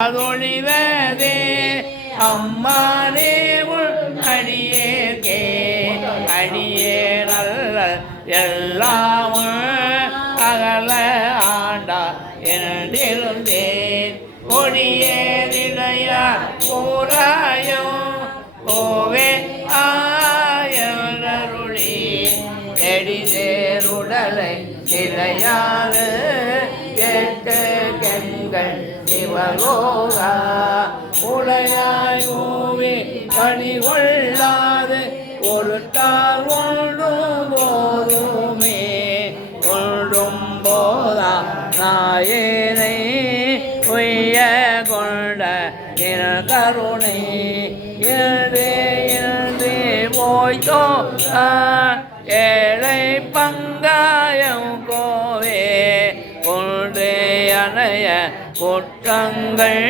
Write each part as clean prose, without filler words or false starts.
அதொழிவதே அம்மானே உள் அடியேற்கே அடியே நல்ல எல்லாமும் அகல ஆண்டா என்றிருந்தேன் கொடியேறிடையார் கூறாயும் கோவே ஆயருளி நெடிதேருடலை நிலையாது கேட்டு கண்கள் சிவலோகா உடையாய் ஓவே பணி கொள்ளாது ஒரு தாள் ஒன்றும் போதுமே ஒன்றும் போதா நாயனை உய்ய கொண்ட என கருணை எழுதே எழுதே போய்த்தோ ஏழை பங்காயம் கோவே ஒன்றே அணைய குற்றங்கள்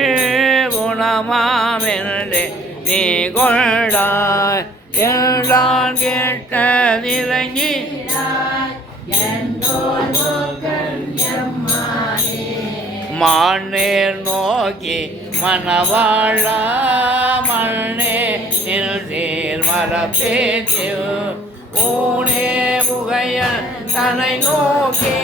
குணமாமென்று நீ கொண்டாய் என்றான் கேட்டதிறங்கி மானேர் நோக்கி மனவாழா மண்ணே நின்றீர் மரப்பேச்சு ஊனே புகைய தனை நோக்கி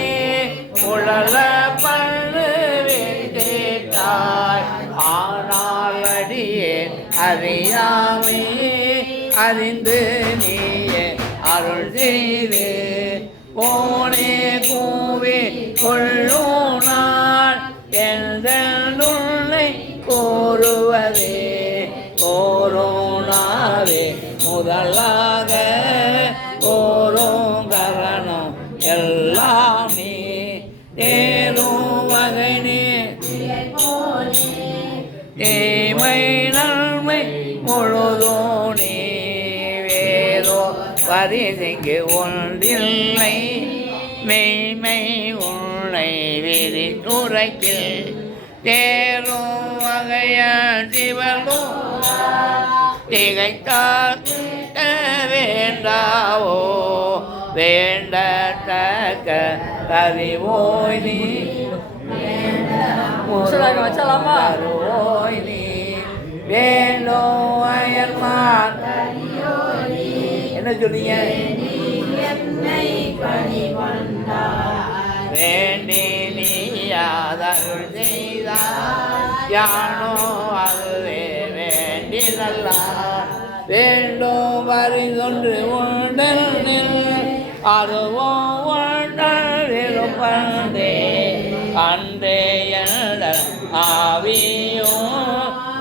உழல பண்ணு வேண்டாய் ஆனால் அடியே அறியாமே அறிந்து நீயே அருள் செய்து போனே கூவி கொள்ளுனாள் எந்தனை கோருவதே கோரோனாவே முதலாக கோரும் கரணம் எல்லாம் நீ தேரும் வகைனே தீமை நன்மை முழுதோ நீ வேதோ பரிசிங்கு ஒன்றில்லை மெய்மை உன்னை விரித்துரைக்கில் தேரும் வகைய சிவனும் திகைத்தால் வேண்டாவோ வேண்டத்தக்க கதிவோய் நீ கருவோய் நீ வேண்டோ அயல்மான் என்ன சொன்னீங்க வேண்டி நீயாதருள் செய்தார் யானோ அதுவே வேண்டி நல்லா வேண்டும் வரிதொன்று உண்டனில் அதுவோ உண்டே அன்றே என்ற ஆவியோ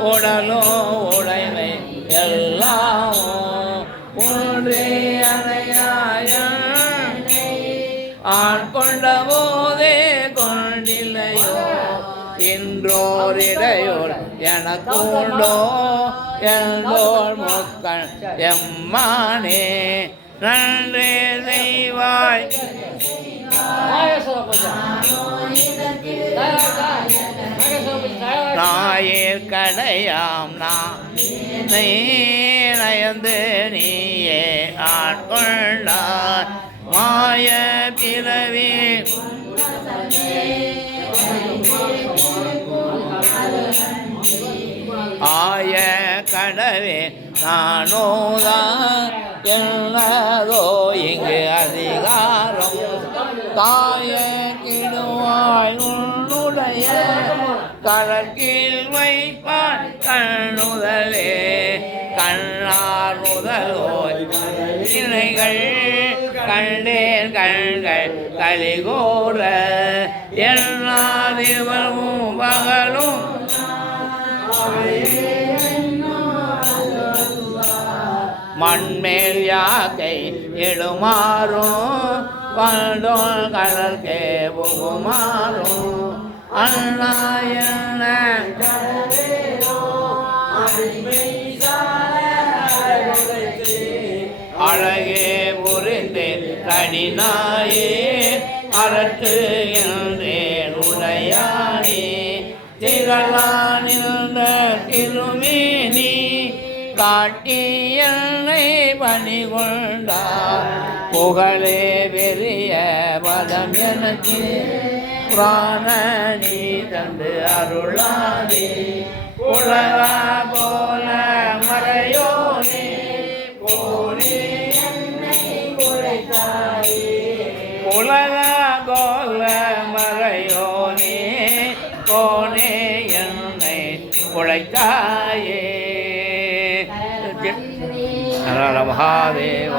உடலோ உடைமை எல்லாமோ ஒன்றே அணையாய ஆண் கொண்ட போதே கொண்டில்லையோ இன்றோரிடையோர் எனக்கு உண்டோ எல்லோர் முக்கள் எம்மானே நன்றே செய்வாய் நாயர் கடையாம் நயந்து நீயே ஆட்கொண்டார் மாய பிறவி ஆய கடவே நானோதான் என்னதோ இங்கு அதிகாரம் தாய கிடுவாய் உன்னுடைய கடற்கீழ் வைப்பான் கண்ணுதலே கண்ணார் முதலோய் இணைகள் கண்டேன் கண்கள் கலிகோர எல்லாதிவரும் பகலும் மண்மேல் யாக்கை இடுமாறும் வந்தோல் கடற்கே புகுமாறும் அண்ணாயன அழகே புரிந்து கடினாயே அரட்டு என்றேன் உடையானே திரளானிருந்த திருமேனி காட்டி என்னை பணி கொண்டார் புகழே பெரிய பதம் எனக்கு பிராண நீ தந்து அருளாதே உலகா போல மறையோனே போனே என்னை குறைத்தாயே உலகா போல மறையோனே போனே என்னை குறைத்தாயே ஹர மகாதேவ